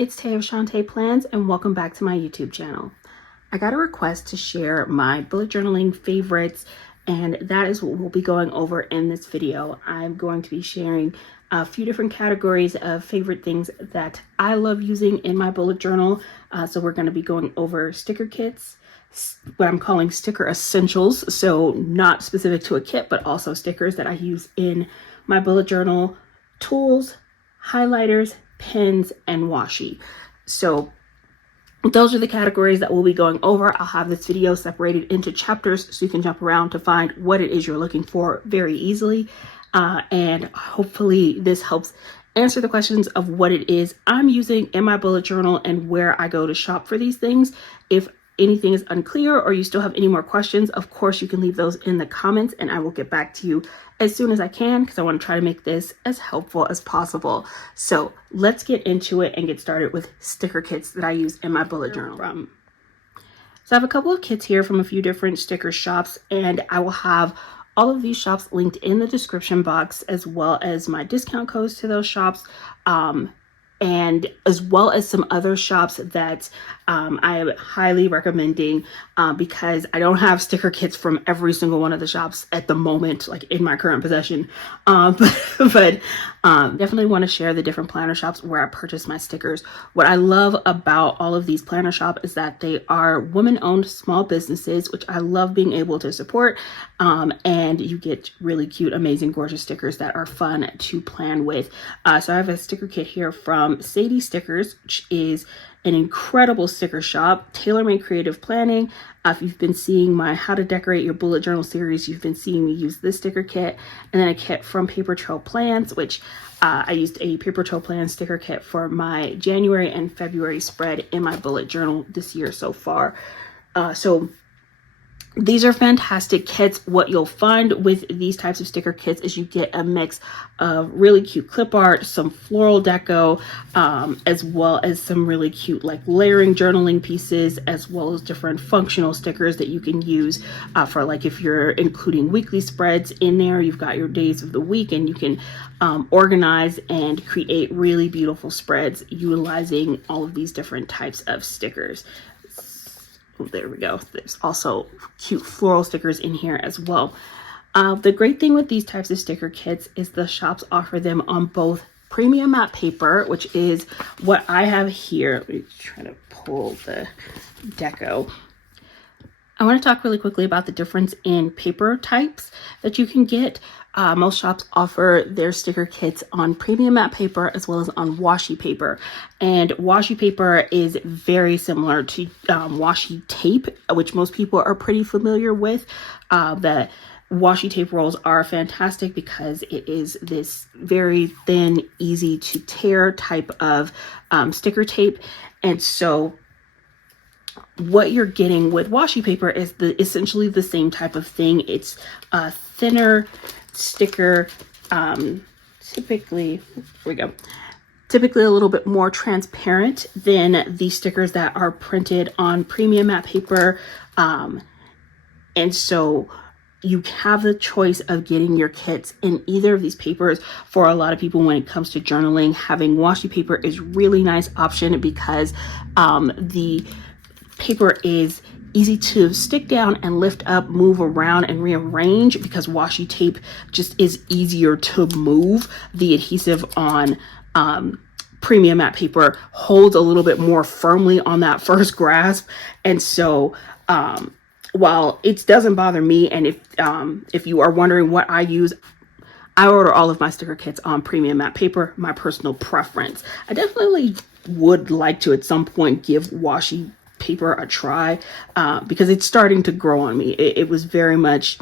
it's Tay of Shantae Plans, and welcome back to my YouTube channel. I got a request to share my bullet journaling favorites, and that is what we'll be going over in this video. I'm going to be sharing a few different categories of favorite things that I love using in my bullet journal. So we're going to be going over sticker kits, what I'm calling sticker essentials, so not specific to a kit, but also stickers that I use in my bullet journal, tools, highlighters, pens, and washi. So those are the categories that we'll be going over. I'll have this video separated into chapters so you can jump around to find what it is you're looking for very easily. And hopefully this helps answer the questions of what it is I'm using in my bullet journal and where I go to shop for these things. If anything is unclear or you still have any more questions, of course you can leave those in the comments and I will get back to you as soon as I can, because I want to try to make this as helpful as possible. So let's get into it and get started with sticker kits that I use in my bullet journal. So I have a couple of kits here from a few different sticker shops, and I will have all of these shops linked in the description box, as well as my discount codes to those shops, and as well as some other shops that I am highly recommending because I don't have sticker kits from every single one of the shops at the moment, like in my current possession. But definitely want to share the different planner shops where I purchase my stickers. What I love about all of these planner shops is that they are women-owned small businesses, which I love being able to support. And you get really cute, amazing, gorgeous stickers that are fun to plan with. So I have a sticker kit here from Sadie Stickers, which is an incredible sticker shop, tailor-made creative planning. If you've been seeing my How to Decorate Your Bullet Journal series, you've been seeing me use this sticker kit, and then a kit from Paper Trail Plans, which I used a Paper Trail Plans sticker kit for my January and February spread in my bullet journal this year so far. So these are fantastic kits. What you'll find with these types of sticker kits is you get a mix of really cute clip art, some floral deco, as well as some really cute like layering journaling pieces, as well as different functional stickers that you can use for, like, if you're including weekly spreads in there, you've got your days of the week, and you can organize and create really beautiful spreads utilizing all of these different types of stickers. There we go. There's also cute floral stickers in here as well. The great thing with these types of sticker kits is the shops offer them on both premium matte paper, which is what I have here. Let me try to pull the deco. I want to talk really quickly about the difference in paper types that you can get. Most shops offer their sticker kits on premium matte paper as well as on washi paper. And washi paper is very similar to washi tape, which most people are pretty familiar with. The washi tape rolls are fantastic because it is this very thin, easy to tear type of sticker tape. And so what you're getting with washi paper is essentially the same type of thing. It's a thinner sticker, typically a little bit more transparent than the stickers that are printed on premium matte paper. And so you have the choice of getting your kits in either of these papers. For a lot of people, when it comes to journaling, having washi paper is really nice option because the paper is easy to stick down and lift up, move around, and rearrange, because washi tape just is easier to move. The adhesive on premium matte paper holds a little bit more firmly on that first grasp. And so while it doesn't bother me, and if you are wondering what I use, I order all of my sticker kits on premium matte paper, my personal preference. I definitely would like to at some point give washi paper a try because it's starting to grow on me. It was very much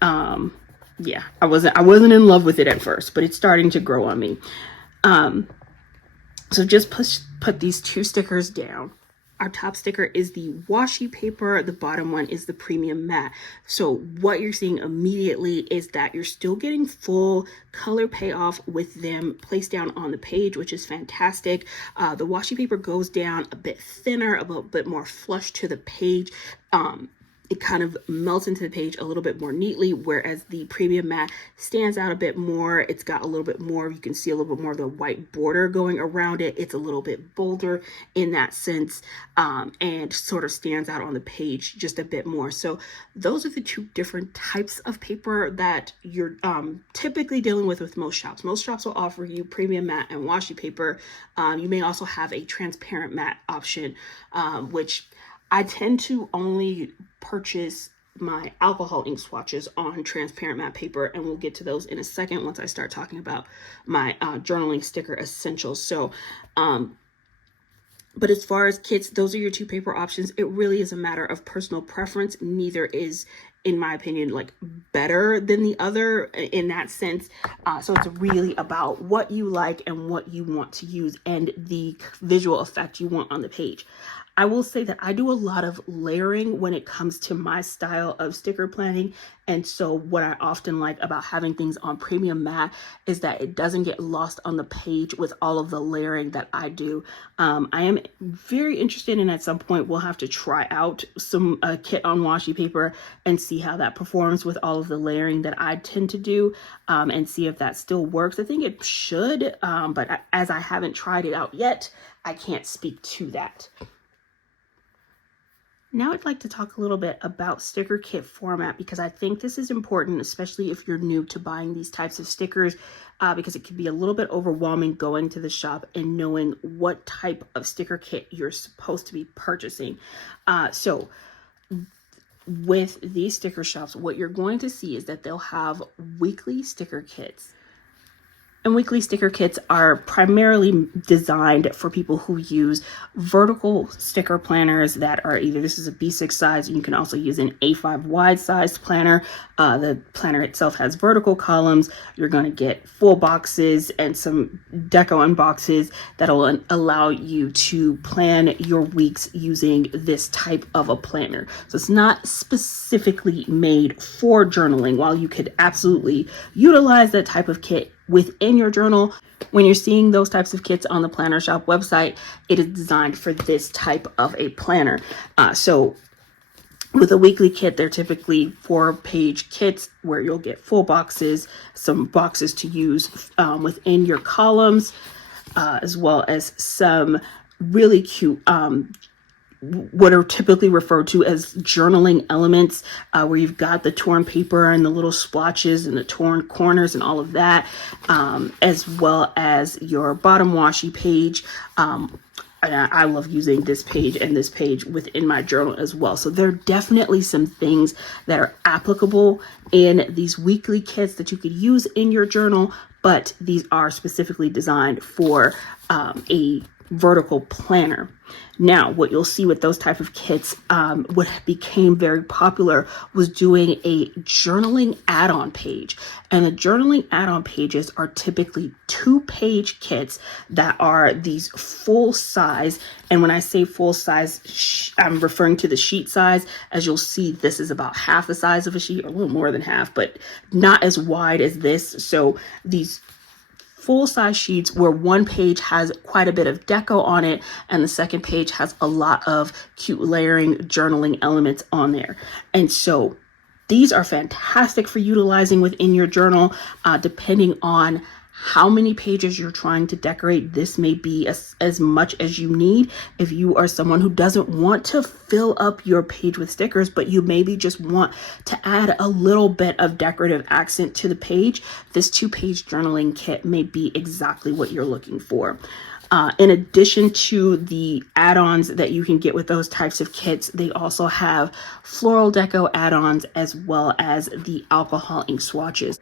yeah, I wasn't in love with it at first, but it's starting to grow on me. So just put these two stickers down. Our top sticker is the washi paper. The bottom one is the premium matte. So what you're seeing immediately is that you're still getting full color payoff with them placed down on the page, which is fantastic. The washi paper goes down a bit thinner, a little bit more flush to the page. it kind of melts into the page a little bit more neatly, whereas the premium matte stands out a bit more. It's got a little bit more, you can see a little bit more of the white border going around it. It's a little bit bolder in that sense, and sort of stands out on the page just a bit more. So those are the two different types of paper that you're typically dealing with most shops. Most shops will offer you premium matte and washi paper. You may also have a transparent matte option, which I tend to only purchase my alcohol ink swatches on transparent matte paper, and we'll get to those in a second once I start talking about my journaling sticker essentials. So but as far as kits, those are your two paper options. It really is a matter of personal preference. Neither is, in my opinion, like better than the other in that sense. So it's really about what you like and what you want to use and the visual effect you want on the page. I will say that I do a lot of layering when it comes to my style of sticker planning. And so what I often like about having things on premium matte is that it doesn't get lost on the page with all of the layering that I do. I am very interested in, at some point, we'll have to try out some kit on washi paper and see how that performs with all of the layering that I tend to do, and see if that still works. I think it should, but as I haven't tried it out yet, I can't speak to that. Now I'd like to talk a little bit about sticker kit format, because I think this is important, especially if you're new to buying these types of stickers, because it can be a little bit overwhelming going to the shop and knowing what type of sticker kit you're supposed to be purchasing. So with these sticker shops, what you're going to see is that they'll have weekly sticker kits. And weekly sticker kits are primarily designed for people who use vertical sticker planners that are either, this is a B6 size, and you can also use an A5 wide size planner. The planner itself has vertical columns. You're going to get full boxes and some deco in boxes that'll allow you to plan your weeks using this type of a planner. So it's not specifically made for journaling. While you could absolutely utilize that type of kit within your journal, when you're seeing those types of kits on the Planner Shop website, it is designed for this type of a planner. So with a weekly kit, they're typically 4-page kits where you'll get full boxes, some boxes to use within your columns, as well as some really cute what are typically referred to as journaling elements, where you've got the torn paper and the little splotches and the torn corners and all of that, as well as your bottom washi page. And I love using this page and this page within my journal as well. So there are definitely some things that are applicable in these weekly kits that you could use in your journal, but these are specifically designed for a vertical planner. Now, what you'll see with those type of kits, what became very popular was doing a journaling add-on page. And the journaling add-on pages are typically 2-page kits that are these full size. And when I say full size, I'm referring to the sheet size. As you'll see, this is about half the size of a sheet, or a little more than half, but not as wide as this. So these full-size sheets where one page has quite a bit of deco on it and the second page has a lot of cute layering journaling elements on there. And so these are fantastic for utilizing within your journal, depending on how many pages you're trying to decorate. This may be as much as you need. If you are someone who doesn't want to fill up your page with stickers, but you maybe just want to add a little bit of decorative accent to the page, this 2-page journaling kit may be exactly what you're looking for. In addition to the add-ons that you can get with those types of kits, they also have floral deco add-ons as well as the alcohol ink swatches.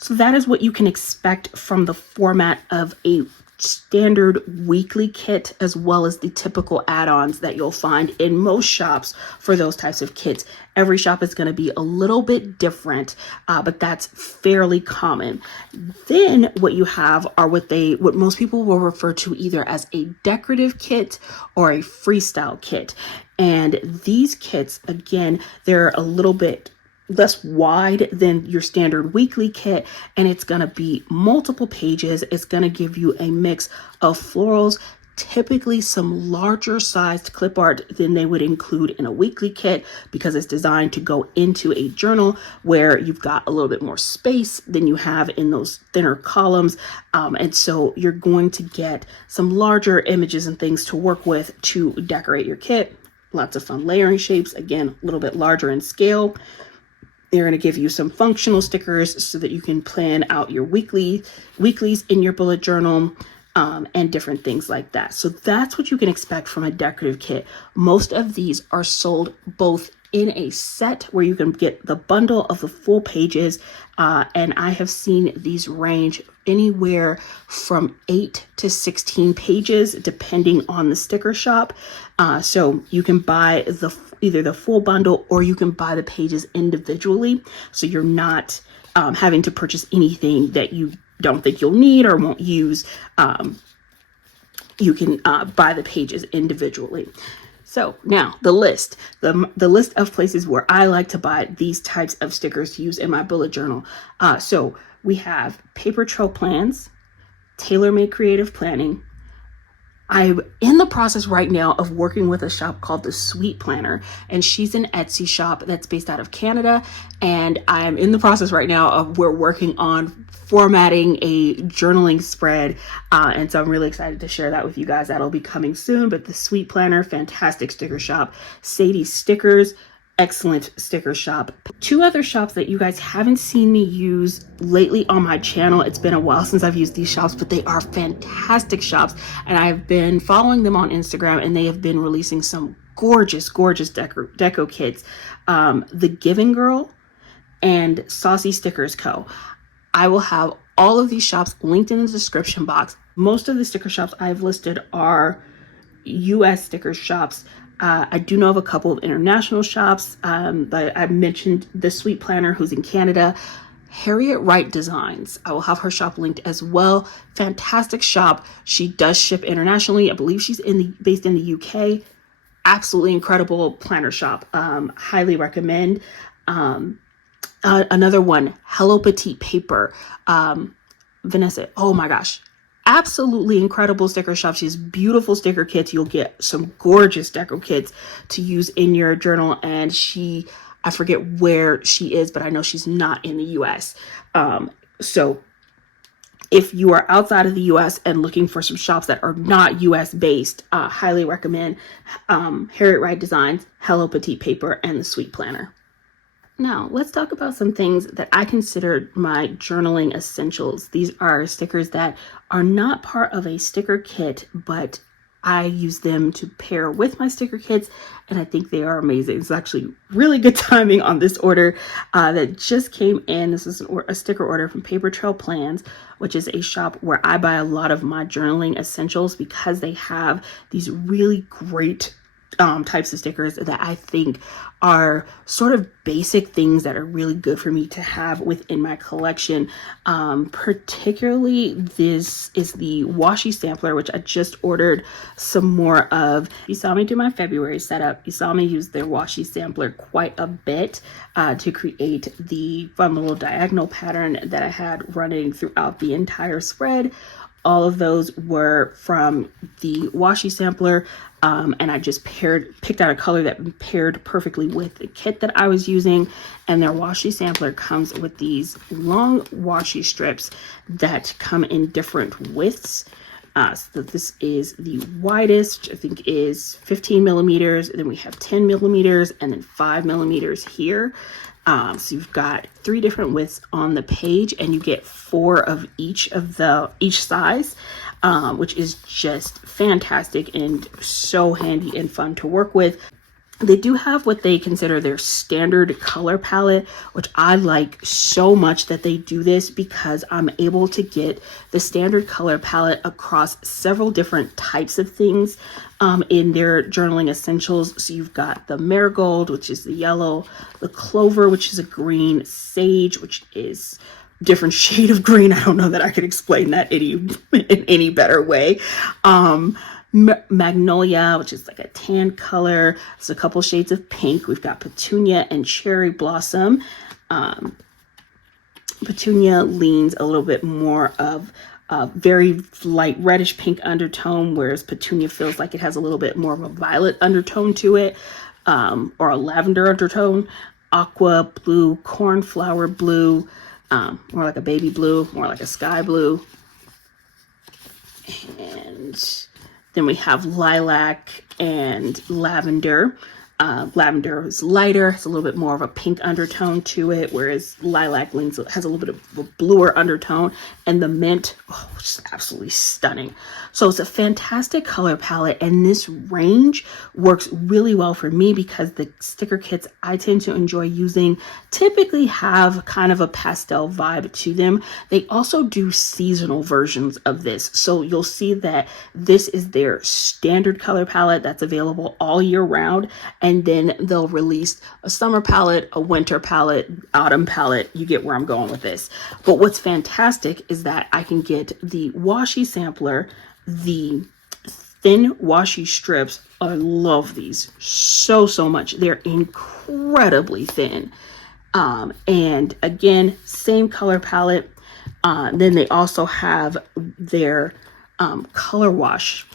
So that is what you can expect from the format of a standard weekly kit, as well as the typical add-ons that you'll find in most shops for those types of kits. Every shop is going to be a little bit different, but that's fairly common. Then what you have are what most people will refer to either as a decorative kit or a freestyle kit. And these kits, again, they're a little bit less wide than your standard weekly kit, and it's going to be multiple pages. It's going to give you a mix of florals, typically some larger sized clip art than they would include in a weekly kit, because it's designed to go into a journal where you've got a little bit more space than you have in those thinner columns. And so you're going to get some larger images and things to work with to decorate your kit. Lots of fun layering shapes, again, a little bit larger in scale. They're going to give you some functional stickers so that you can plan out your weeklies in your bullet journal, and different things like that. So that's what you can expect from a decorative kit. Most of these are sold both in a set where you can get the bundle of the full pages, and I have seen these range anywhere from 8 to 16 pages depending on the sticker shop. So you can buy either the full bundle, or you can buy the pages individually, so you're not having to purchase anything that you don't think you'll need or won't use. You can buy the pages individually. So now the list of places where I like to buy these types of stickers to use in my bullet journal. So we have Paper Trail Plans, Tailor-Made Creative Planning. I'm in the process right now of working with a shop called The Sweet Planner, and she's an Etsy shop that's based out of Canada. And I'm in the process right now of we're working on formatting a journaling spread. And so I'm really excited to share that with you guys. That'll be coming soon. But The Sweet Planner, fantastic sticker shop. Sadie Stickers, excellent sticker shop. Two other shops that you guys haven't seen me use lately on my channel. It's been a while since I've used these shops, but they are fantastic shops, and I've been following them on Instagram, and they have been releasing some gorgeous deco kits. The Giving Girl and Saucy Stickers Co. I will have all of these shops linked in the description box. Most of the sticker shops I've listed are US sticker shops. I do know of a couple of international shops. I mentioned The Sweet Planner, who's in Canada. Harriet Wright Designs, I will have her shop linked as well. Fantastic shop. She does ship internationally. I believe she's based in the UK. Absolutely incredible planner shop. Highly recommend. Another one, Hello Petite Paper. Vanessa, oh my gosh. Absolutely incredible sticker shop. She has beautiful sticker kits. You'll get some gorgeous deco kits to use in your journal. And I forget where she is, but I know she's not in the US. So if you are outside of the US and looking for some shops that are not US based, highly recommend Harriet Wright Designs, Hello Petite Paper, and The Sweet Planner. Now, let's talk about some things that I consider my journaling essentials. These are stickers that are not part of a sticker kit, but I use them to pair with my sticker kits, and I think they are amazing. It's actually really good timing on this order that just came in. This is a sticker order from Paper Trail Plans, which is a shop where I buy a lot of my journaling essentials because they have these really great types of stickers that I think are sort of basic things that are really good for me to have within my collection. Particularly, this is the Washi sampler, which I just ordered some more of. You saw me do my February setup. You saw me use their Washi sampler quite a bit to create the fun little diagonal pattern that I had running throughout the entire spread. All of those were from the Washi sampler, and I just picked out a color that paired perfectly with the kit that I was using. And their Washi sampler comes with these long washi strips that come in different widths. So this is the widest, I think is 15 millimeters. And then we have 10 millimeters and then 5 millimeters here. So you've got 3 different widths on the page, and you get 4 of each size, which is just fantastic and so handy and fun to work with. They do have what they consider their standard color palette, which I like so much that they do this, because I'm able to get the standard color palette across several different types of things in their journaling essentials. So you've got the marigold, which is the yellow, the clover, which is a green, sage, which is different shade of green. I don't know that I could explain that in any better way. Magnolia, which is like a tan color. It's a couple shades of pink. We've got petunia and cherry blossom. Petunia leans a little bit more of very light reddish pink undertone, whereas Petunia feels like it has a little bit more of a violet undertone to it, or a lavender undertone. Aqua blue, cornflower blue, more like a baby blue, more like a sky blue. And then we have lilac and lavender. Lavender is lighter, has a little bit more of a pink undertone to it, whereas lilac has a little bit of a bluer undertone. And the mint, oh, just absolutely stunning. So it's a fantastic color palette, and this range works really well for me because the sticker kits I tend to enjoy using typically have kind of a pastel vibe to them. They also do seasonal versions of this. So you'll see that this is their standard color palette that's available all year round. And then they'll release a summer palette, a winter palette, autumn palette. You get where I'm going with this. But what's fantastic is that I can get the washi sampler, the thin washi strips. I love these so much. They're incredibly thin. And again, same color palette. Then they also have their color wash.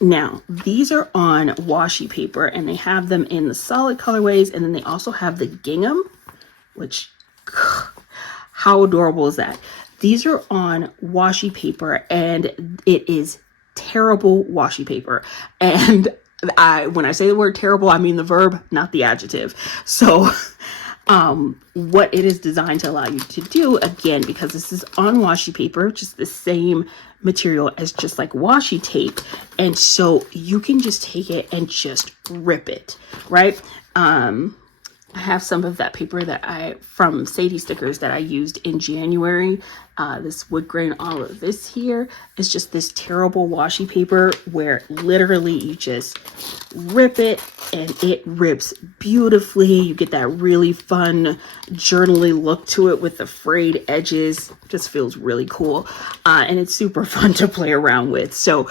Now, these are on washi paper, and they have them in the solid colorways, and then they also have the gingham, which, how adorable is that? These are on washi paper, and it is terrible washi paper. And when I say the word terrible, I mean the verb, not the adjective. So what it is designed to allow you to do, again, because this is on washi paper, just the same material as just like washi tape, and so you can just take it and just rip it, right? I have some of that paper that from Sadie stickers that I used in January. This wood grain, all of this here is just this terrible washi paper where literally you just rip it and it rips beautifully. You get that really fun journaly look to it with the frayed edges. Just feels really cool. And it's super fun to play around with. So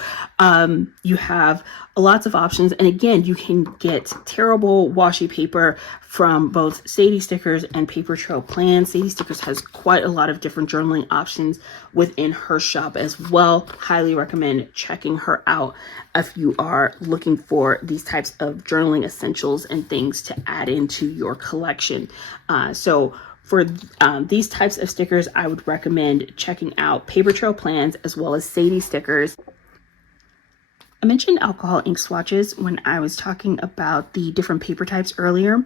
you have lots of options. And again, you can get terrible washi paper from both Sadie Stickers and Paper Trail Plans. Sadie Stickers has quite a lot of different journaling options within her shop as well. Highly recommend checking her out if you are looking for these types of journaling essentials and things to add into your collection. So for these types of stickers, I would recommend checking out Paper Trail Plans as well as Sadie Stickers. I mentioned alcohol ink swatches when I was talking about the different paper types earlier.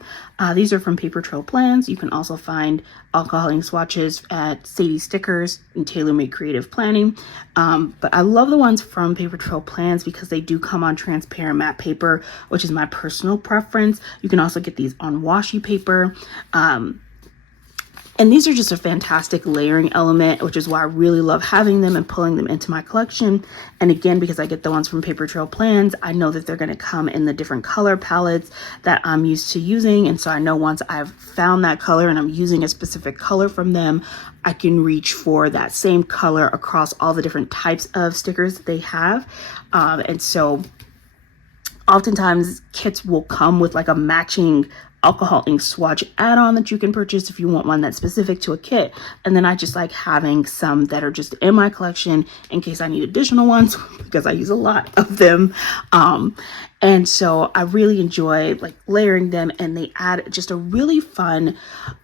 These are from Paper Trail Plans. You can also find alcohol ink swatches at Sadie Stickers and Tailor Made Creative Planning. But I love the ones from Paper Trail Plans because they do come on transparent matte paper, which is my personal preference. You can also get these on washi paper. And these are just a fantastic layering element, which is why I really love having them and pulling them into my collection. And again, because I get the ones from Paper Trail Plans, I know that they're going to come in the different color palettes that I'm used to using. And so I know once I've found that color and I'm using a specific color from them, I can reach for that same color across all the different types of stickers that they have. And so oftentimes kits will come with like a matching alcohol ink swatch add-on that you can purchase if you want one that's specific to a kit. And then I just like having some that are just in my collection in case I need additional ones because I use a lot of them. And so I really enjoy like layering them, and they add just a really fun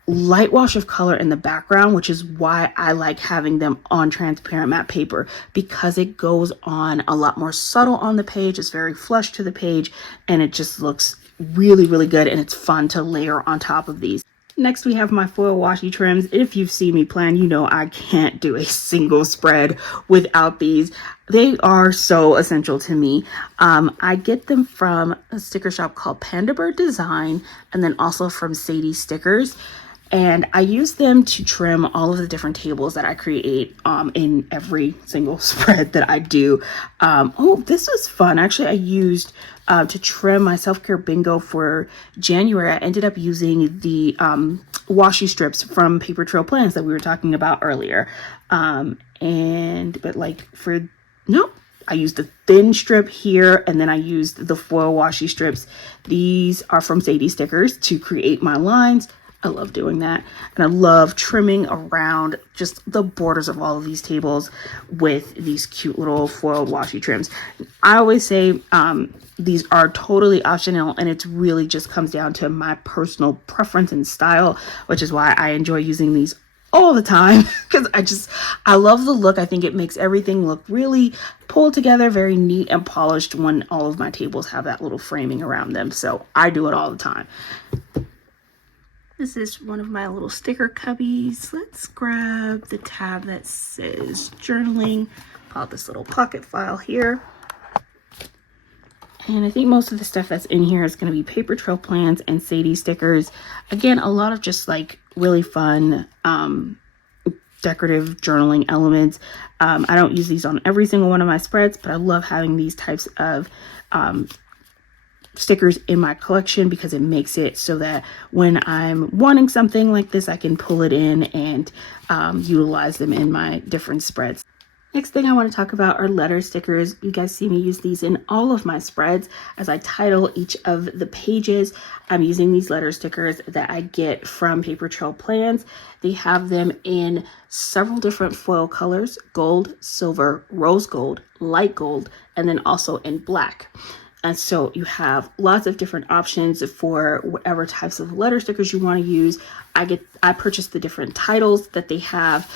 light wash of color in the background, which is why I like having them on transparent matte paper, because it goes on a lot more subtle on the page. It's very flush to the page, and it just looks really good, and it's fun to layer on top of these. Next, we have my foil washi trims. If you've seen me plan, you know I can't do a single spread without these. They are so essential to me. I get them from a sticker shop called Panda Bird Design, and then also from Sadie Stickers. And I use them to trim all of the different tables that I create in every single spread that I do. Oh, this was fun. Actually, I used to trim my self-care bingo for January. I ended up using the washi strips from Paper Trail Plans that we were talking about earlier. I used the thin strip here, and then I used the foil washi strips. These are from Sadie Stickers to create my lines. I love doing that. And I love trimming around just the borders of all of these tables with these cute little foiled washi trims. I always say these are totally optional, and it really just comes down to my personal preference and style, which is why I enjoy using these all the time, because I love the look. I think it makes everything look really pulled together, very neat and polished when all of my tables have that little framing around them. So I do it all the time. This is one of my little sticker cubbies. Let's grab the tab that says journaling. Pull out this little pocket file here. And I think most of the stuff that's in here is going to be paper trail plans and Sadie stickers. Again, a lot of just like really fun decorative journaling elements. I don't use these on every single one of my spreads, but I love having these types of stickers in my collection because it makes it so that when I'm wanting something like this, I can pull it in and utilize them in my different spreads. Next thing I want to talk about are letter stickers. You guys see me use these in all of my spreads. As I title each of the pages, I'm using these letter stickers that I get from Paper Trail Plans. They have them in several different foil colors: gold, silver, rose gold, light gold, and then also in black. And so you have lots of different options for whatever types of letter stickers you want to use. I purchased the different titles that they have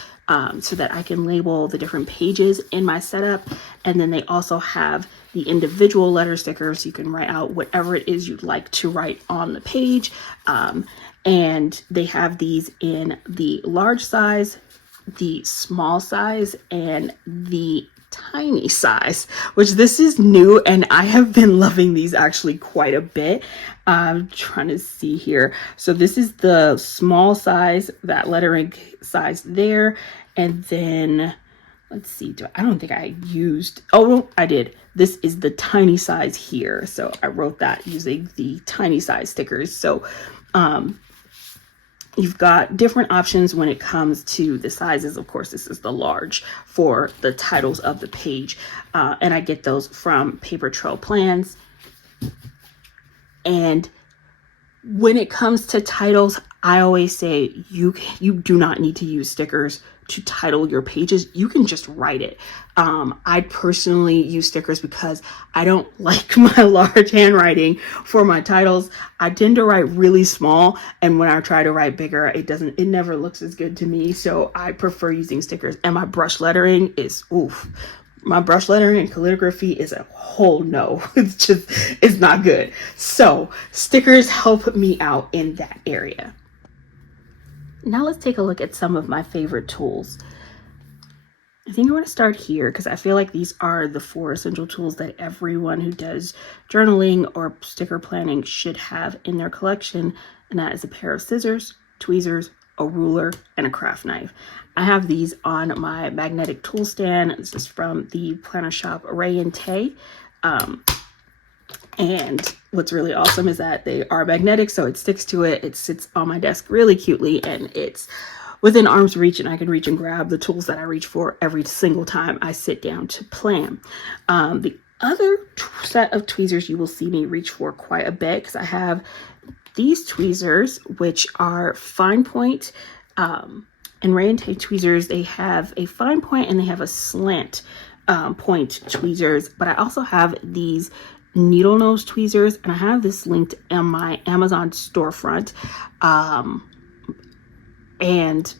so that I can label the different pages in my setup. And then they also have the individual letter stickers. You can write out whatever it is you'd like to write on the page. And they have these in the large size, the small size, and the tiny size, which this is new, and I have been loving these actually quite a bit. I'm trying to see here. So this is the small size, that lettering size there. And then let's see, I don't think I used, oh, I did. This is the tiny size here. So I wrote that using the tiny size stickers. So you've got different options when it comes to the sizes. Of course, this is the large for the titles of the page. And I get those from Paper Trail Plans. And when it comes to titles, I always say you do not need to use stickers to title your pages. You can just write it. I personally use stickers because I don't like my large handwriting for my titles. I tend to write really small, and when I try to write bigger, it never looks as good to me. So I prefer using stickers. And my brush lettering is oof. My brush lettering and calligraphy is a whole no. It's not good. So stickers help me out in that area. Now let's take a look at some of my favorite tools. I think I want to start here because I feel like these are the 4 essential tools that everyone who does journaling or sticker planning should have in their collection. And that is a pair of scissors, tweezers, a ruler, and a craft knife. I have these on my magnetic tool stand. This is from the planner shop Ray & Tay. And what's really awesome is that they are magnetic, so it sticks to it. It sits on my desk really cutely, and it's within arm's reach, and I can reach and grab the tools that I reach for every single time I sit down to plan. The other set of tweezers you will see me reach for quite a bit because I have these tweezers, which are fine point. And Ray & Tay tweezers, they have a fine point and they have a slant point tweezers, but I also have these needle nose tweezers, and I have this linked in my Amazon storefront. And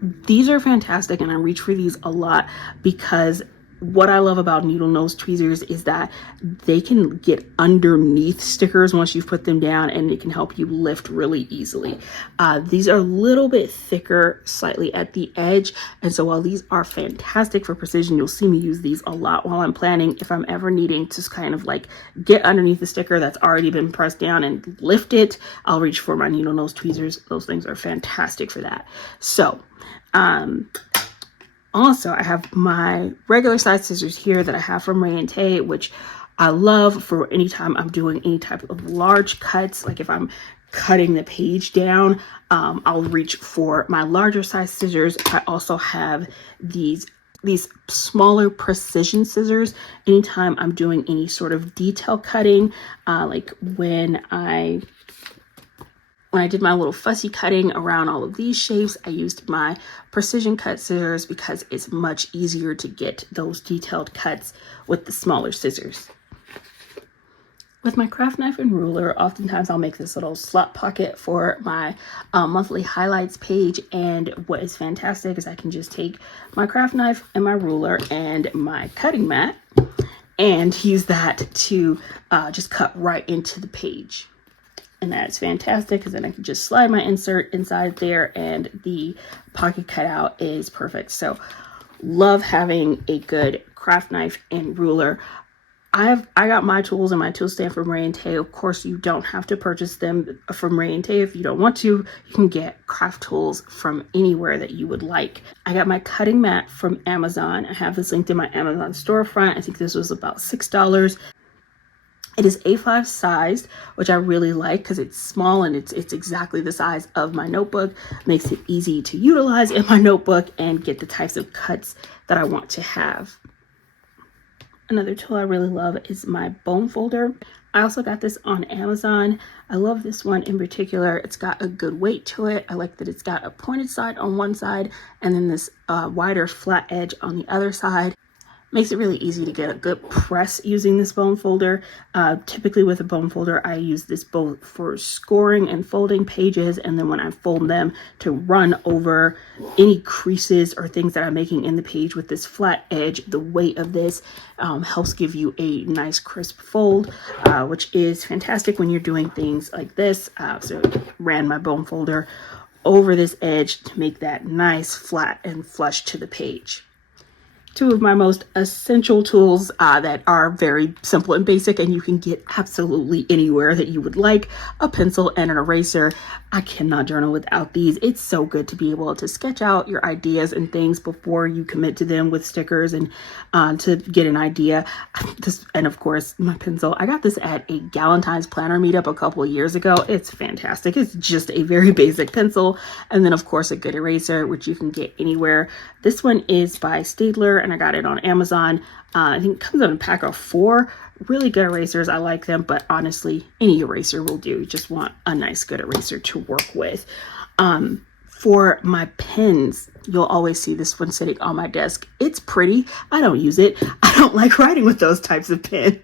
these are fantastic, and I reach for these a lot because what I love about needle nose tweezers is that they can get underneath stickers once you've put them down, and it can help you lift really easily. These are a little bit thicker slightly at the edge, and so while these are fantastic for precision, you'll see me use these a lot while I'm planning. If I'm ever needing to kind of like get underneath the sticker that's already been pressed down and lift it, I'll reach for my needle nose tweezers. Those things are fantastic for that. So also, I have my regular size scissors here that I have from Ray & Tay, which I love for anytime I'm doing any type of large cuts. Like if I'm cutting the page down, I'll reach for my larger size scissors. I also have these smaller precision scissors anytime I'm doing any sort of detail cutting, like when I When I did my little fussy cutting around all of these shapes, I used my precision cut scissors because it's much easier to get those detailed cuts with the smaller scissors. With my craft knife and ruler, oftentimes I'll make this little slot pocket for my monthly highlights page. And what is fantastic is I can just take my craft knife and my ruler and my cutting mat and use that to just cut right into the page. And that's fantastic because then I can just slide my insert inside there and the pocket cutout is perfect. So love having a good craft knife and ruler. I got my tools and my tool stand from Ray & Tay. Of course, you don't have to purchase them from Ray & Tay if you don't want to. You can get craft tools from anywhere that you would like. I got my cutting mat from Amazon. I have this linked in my Amazon storefront. I think this was about $6. It is A5 sized, which I really like because it's small and it's exactly the size of my notebook. Makes it easy to utilize in my notebook and get the types of cuts that I want to have. Another tool I really love is my bone folder. I also got this on Amazon. I love this one in particular. It's got a good weight to it. I like that it's got a pointed side on one side and then this wider flat edge on the other side. Makes it really easy to get a good press using this bone folder. Typically with a bone folder, I use this both for scoring and folding pages, and then when I fold them to run over any creases or things that I'm making in the page with this flat edge. The weight of this helps give you a nice crisp fold, which is fantastic when you're doing things like this. So ran my bone folder over this edge to make that nice flat and flush to the page. Two of my most essential tools that are very simple and basic and you can get absolutely anywhere that you would like: a pencil and an eraser. I cannot journal without these. It's so good to be able to sketch out your ideas and things before you commit to them with stickers and to get an idea. And of course, my pencil. I got this at a Galentine's planner meetup a couple of years ago. It's fantastic. It's just a very basic pencil. And then of course a good eraser, which you can get anywhere. This one is by Staedtler and I got it on Amazon. I think it comes in a pack of 4. Really good erasers. I like them, but honestly, any eraser will do. You just want a nice, good eraser to work with. For my pens, you'll always see this one sitting on my desk. It's pretty. I don't use it. I don't like writing with those types of pens.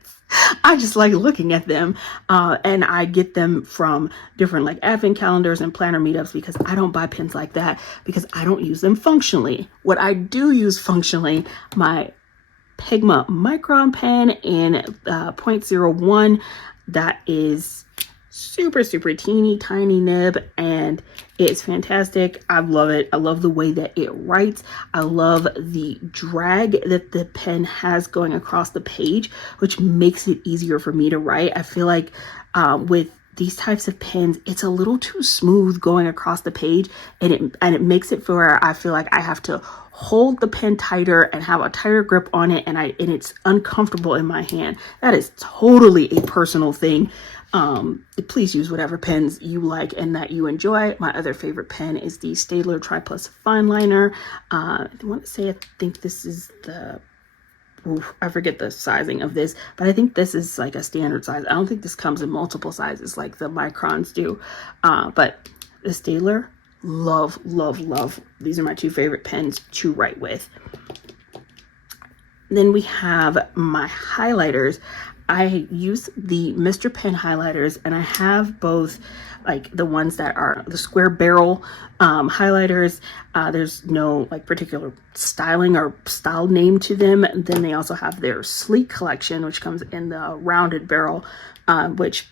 I just like looking at them, and I get them from different like advent calendars and planner meetups because I don't buy pens like that because I don't use them functionally. What I do use functionally, my Pigma Micron pen in 0.01. That is super teeny tiny nib and it's fantastic. I love it. I love the way that it writes. I love the drag that the pen has going across the page, which makes it easier for me to write. I feel like with these types of pens, it's a little too smooth going across the page, and it makes it where I feel like I have to hold the pen tighter and have a tighter grip on it, and it's uncomfortable in my hand. That is totally a personal thing. Please use whatever pens you like and that you enjoy. My other favorite pen is the Staedtler Tri Plus Fine Liner. I want to say I think this is the I forget the sizing of this, but I think this is like a standard size. I don't think this comes in multiple sizes like the Microns do. But the Staedtler, love. These are my 2 favorite pens to write with. Then we have my highlighters. I use the Mr. Pen highlighters, and I have both like the ones that are the square barrel highlighters. There's no like particular styling or style name to them. And then they also have their sleek collection, which comes in the rounded barrel, which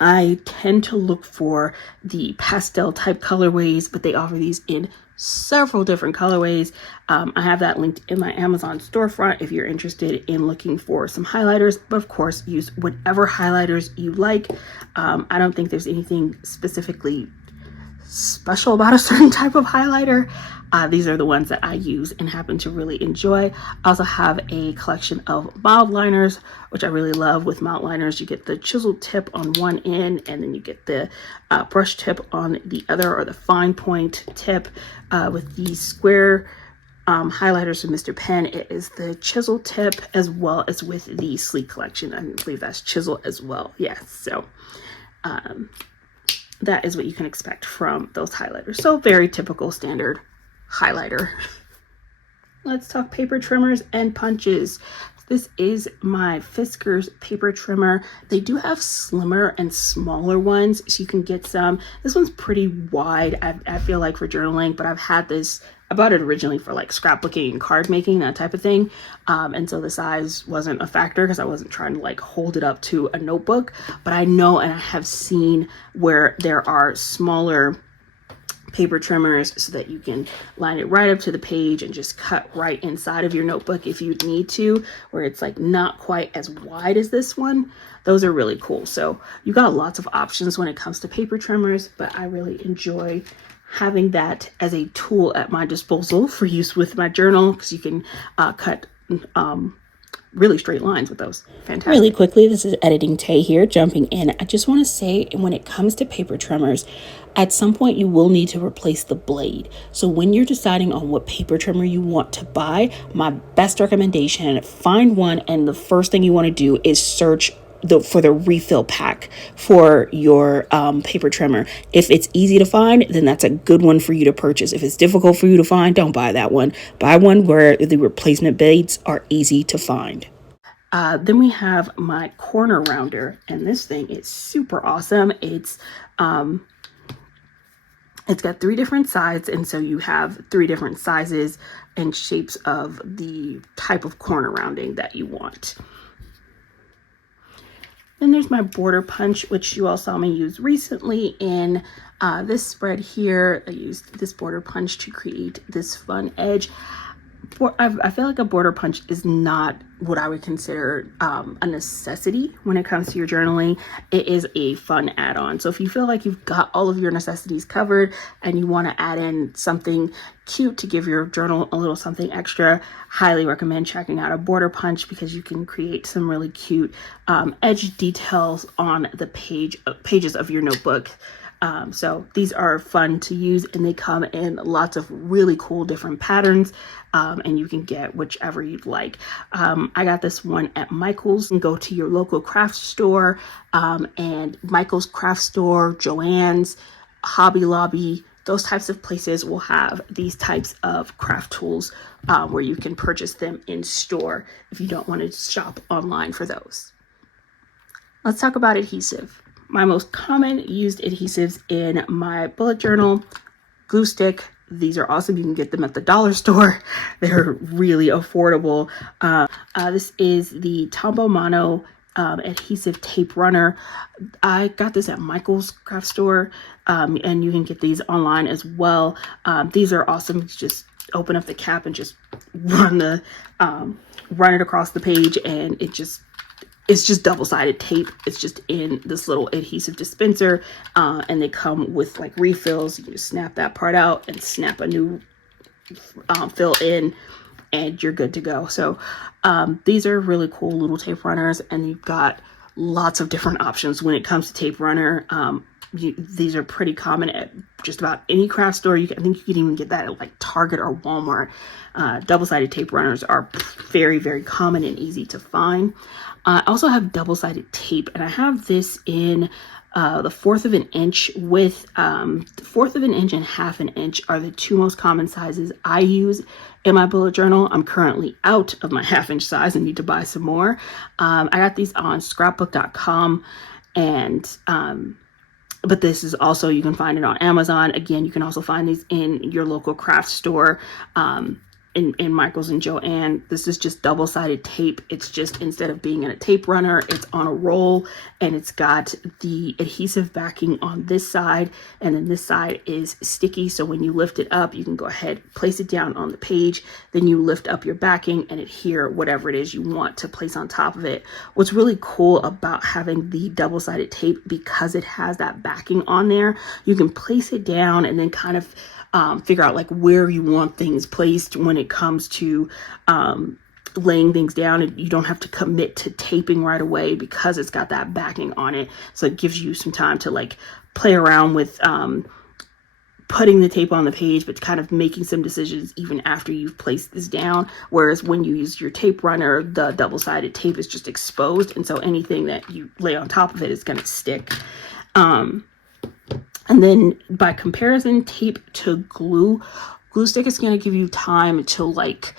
I tend to look for the pastel type colorways, but they offer these in several different colorways. I have that linked in my Amazon storefront if you're interested in looking for some highlighters, but of course use whatever highlighters you like. I don't think there's anything specifically special about a certain type of highlighter. These are the ones that I use and happen to really enjoy. I also have a collection of mild liners, which I really love. With mild liners, you get the chisel tip on one end, and then you get the brush tip on the other, or the fine point tip. With the square highlighters from Mr. Pen, it is the chisel tip, as well as with the sleek collection. I believe that's chisel as well. Yes, so that is what you can expect from those highlighters. So very typical standard highlighter. Let's talk paper trimmers and punches. This is my Fiskars paper trimmer. They do have slimmer and smaller ones, so you can get some. This one's pretty wide, I feel like, for journaling, but I've had this, I bought it originally for like scrapbooking and card making, that type of thing. And so the size wasn't a factor because I wasn't trying to like hold it up to a notebook. But I know, and I have seen where there are smaller paper trimmers so that you can line it right up to the page and just cut right inside of your notebook if you need to, where it's like not quite as wide as this one. Those are really cool. So you got lots of options when it comes to paper trimmers, but I really enjoy having that as a tool at my disposal for use with my journal, because you can cut really straight lines with those. Fantastic. Really quickly, this is Editing Tay here, jumping in. I just want to say, when it comes to paper trimmers, at some point you will need to replace the blade. So when you're deciding on what paper trimmer you want to buy, my best recommendation, find one, and the first thing you want to do is search for the refill pack for your paper trimmer. If it's easy to find, then that's a good one for you to purchase. If it's difficult for you to find, don't buy that one. Buy one where the replacement blades are easy to find. Then we have my corner rounder, and this thing is super awesome. It's got 3 different sides, and so you have 3 different sizes and shapes of the type of corner rounding that you want. Then there's my border punch, which you all saw me use recently in this spread here. I used this border punch to create this fun edge. I feel like a border punch is not what I would consider a necessity when it comes to your journaling. It is a fun add-on. So if you feel like you've got all of your necessities covered and you want to add in something cute to give your journal a little something extra, highly recommend checking out a border punch, because you can create some really cute edge details on the pages of your notebook. So these are fun to use, and they come in lots of really cool different patterns, and you can get whichever you'd like. I got this one at Michael's. You can go to your local craft store, and Michael's craft store, Joann's, Hobby Lobby, those types of places will have these types of craft tools where you can purchase them in store if you don't want to shop online for those. Let's talk about adhesive. My most common used adhesives in my bullet journal: glue stick. These are awesome. You can get them at the dollar store. They're really affordable. This is the Tombow Mono adhesive tape runner. I got this at Michael's craft store, and you can get these online as well. These are awesome. You just open up the cap and just run it across the page, and it's just double-sided tape. It's just in this little adhesive dispenser, and they come with like refills. You can just snap that part out and snap a new fill in, and you're good to go. So these are really cool little tape runners, and you've got lots of different options when it comes to tape runner. These are pretty common at just about any craft store. I think you can even get that at like Target or Walmart. Double-sided tape runners are very, very common and easy to find. I also have double-sided tape, and I have this in the 1/4 of an inch with 1/4 of an inch and 1/2 an inch are the 2 most common sizes I use in my bullet journal. I'm currently out of my 1/2 inch size and need to buy some more. I got these on scrapbook.com, and but this is also, you can find it on Amazon. Again, you can also find these in your local craft store, in Michael's and Joann. This is just double-sided tape. It's just, instead of being in a tape runner, it's on a roll, and it's got the adhesive backing on this side, and then this side is sticky. So when you lift it up, you can go ahead, place it down on the page, then you lift up your backing and adhere whatever it is you want to place on top of it. What's really cool about having the double-sided tape, because it has that backing on there, you can place it down and then kind of figure out like where you want things placed when it comes to laying things down. And you don't have to commit to taping right away because it's got that backing on it. So it gives you some time to like play around with putting the tape on the page, but kind of making some decisions even after you've placed this down. Whereas when you use your tape runner, the double-sided tape is just exposed, and so anything that you lay on top of it is going to stick. And then by comparison, tape to glue stick is going to give you time to like,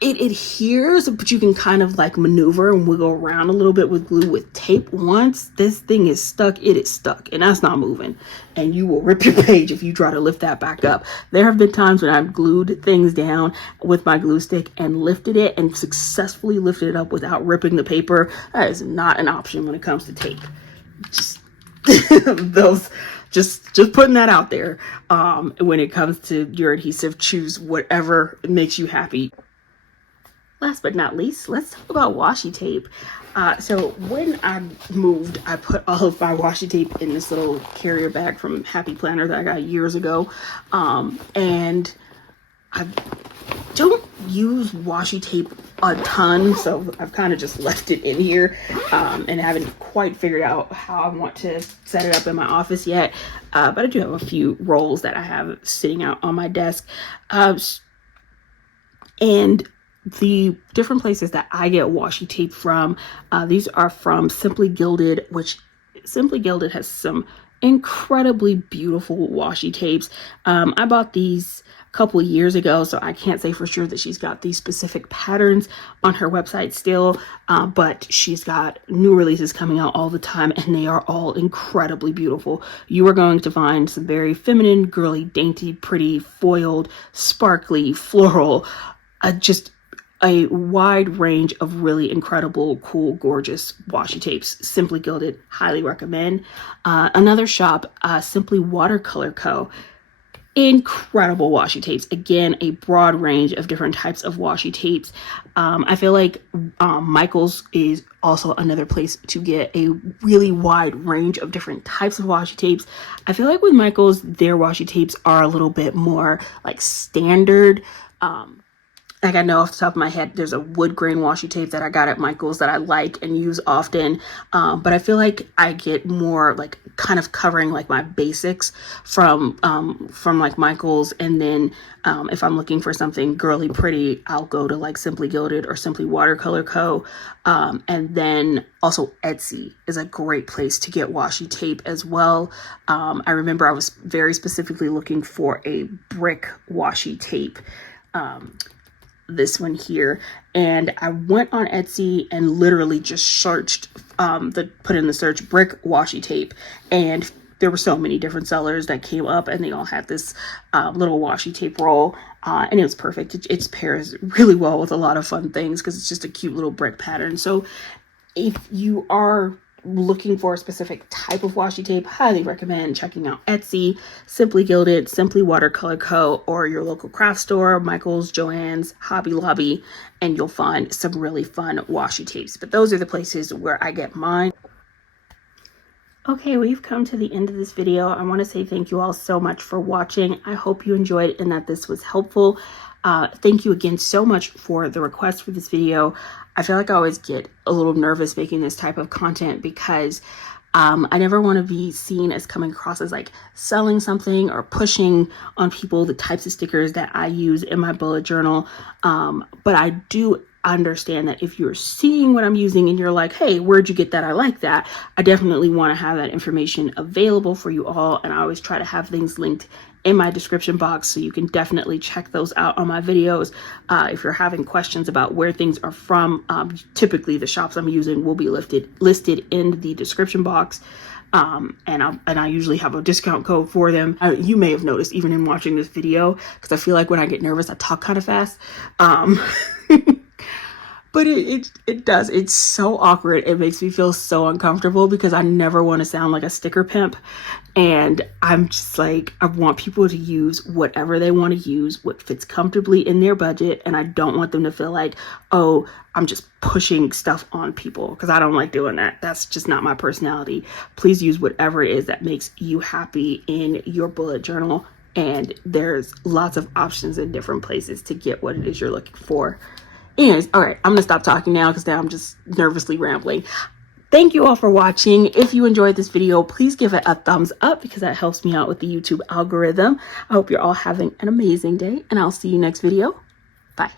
it adheres, but you can kind of like maneuver and wiggle around a little bit with glue. With tape, once this thing is stuck, it is stuck, and that's not moving, and you will rip your page if you try to lift that back up. There have been times when I've glued things down with my glue stick and lifted it and successfully lifted it up without ripping the paper. That is not an option when it comes to tape. Just those, just putting that out there. When it comes to your adhesive, choose whatever makes you happy. Last but not least, let's talk about washi tape. So when I moved, I put all of my washi tape in this little carrier bag from Happy Planner that I got years ago. And I don't use washi tape a ton, so I've kind of just left it in here, and haven't quite figured out how I want to set it up in my office yet. But I do have a few rolls that I have sitting out on my desk. And the different places that I get washi tape from, these are from Simply Gilded, which Simply Gilded has some incredibly beautiful washi tapes. I bought these a couple of years ago, so I can't say for sure that she's got these specific patterns on her website still, but she's got new releases coming out all the time, and they are all incredibly beautiful. You are going to find some very feminine, girly, dainty, pretty, foiled, sparkly, floral, just a wide range of really incredible, cool, gorgeous washi tapes. Simply Gilded, highly recommend. Another shop, Simply Watercolor Co. Incredible washi tapes. Again, a broad range of different types of washi tapes. I feel like Michael's is also another place to get a really wide range of different types of washi tapes. I feel like with Michael's, their washi tapes are a little bit more like standard. Like I know off the top of my head, there's a wood grain washi tape that I got at Michael's that I like and use often. But I feel like I get more like kind of covering like my basics from like Michael's. And then if I'm looking for something girly pretty, I'll go to like Simply Gilded or Simply Watercolor Co. And then also Etsy is a great place to get washi tape as well. I remember I was very specifically looking for a brick washi tape. This one here, and I went on Etsy and literally just searched, put in the search brick washi tape, and there were so many different sellers that came up, and they all had this little washi tape roll, and it was perfect. It pairs really well with a lot of fun things because it's just a cute little brick pattern. So if you are looking for a specific type of washi tape, highly recommend checking out Etsy, Simply Gilded, Simply Watercolor Co., or your local craft store, Michael's, Joann's, Hobby Lobby, and you'll find some really fun washi tapes. But those are the places where I get mine. Okay, we've come to the end of this video. I want to say thank you all so much for watching. I hope you enjoyed and that this was helpful. Thank you again so much for the request for this video. I feel like I always get a little nervous making this type of content because I never want to be seen as coming across as like selling something or pushing on people the types of stickers that I use in my bullet journal. But I do understand that if you're seeing what I'm using and you're like, hey, where'd you get that? I like that. I definitely want to have that information available for you all. And I always try to have things linked in my description box, so you can definitely check those out on my videos. If you're having questions about where things are from, typically the shops I'm using will be listed in the description box. And I usually have a discount code for them. You may have noticed even in watching this video, because I feel like when I get nervous, I talk kind of fast. But it does. It's so awkward. It makes me feel so uncomfortable because I never want to sound like a sticker pimp. And I'm just like, I want people to use whatever they want to use, what fits comfortably in their budget. And I don't want them to feel like, oh, I'm just pushing stuff on people, because I don't like doing that. That's just not my personality. Please use whatever it is that makes you happy in your bullet journal. And there's lots of options in different places to get what it is you're looking for. Anyways, all right, I'm gonna stop talking now because now I'm just nervously rambling. Thank you all for watching. If you enjoyed this video, please give it a thumbs up because that helps me out with the YouTube algorithm. I hope you're all having an amazing day, and I'll see you next video. Bye.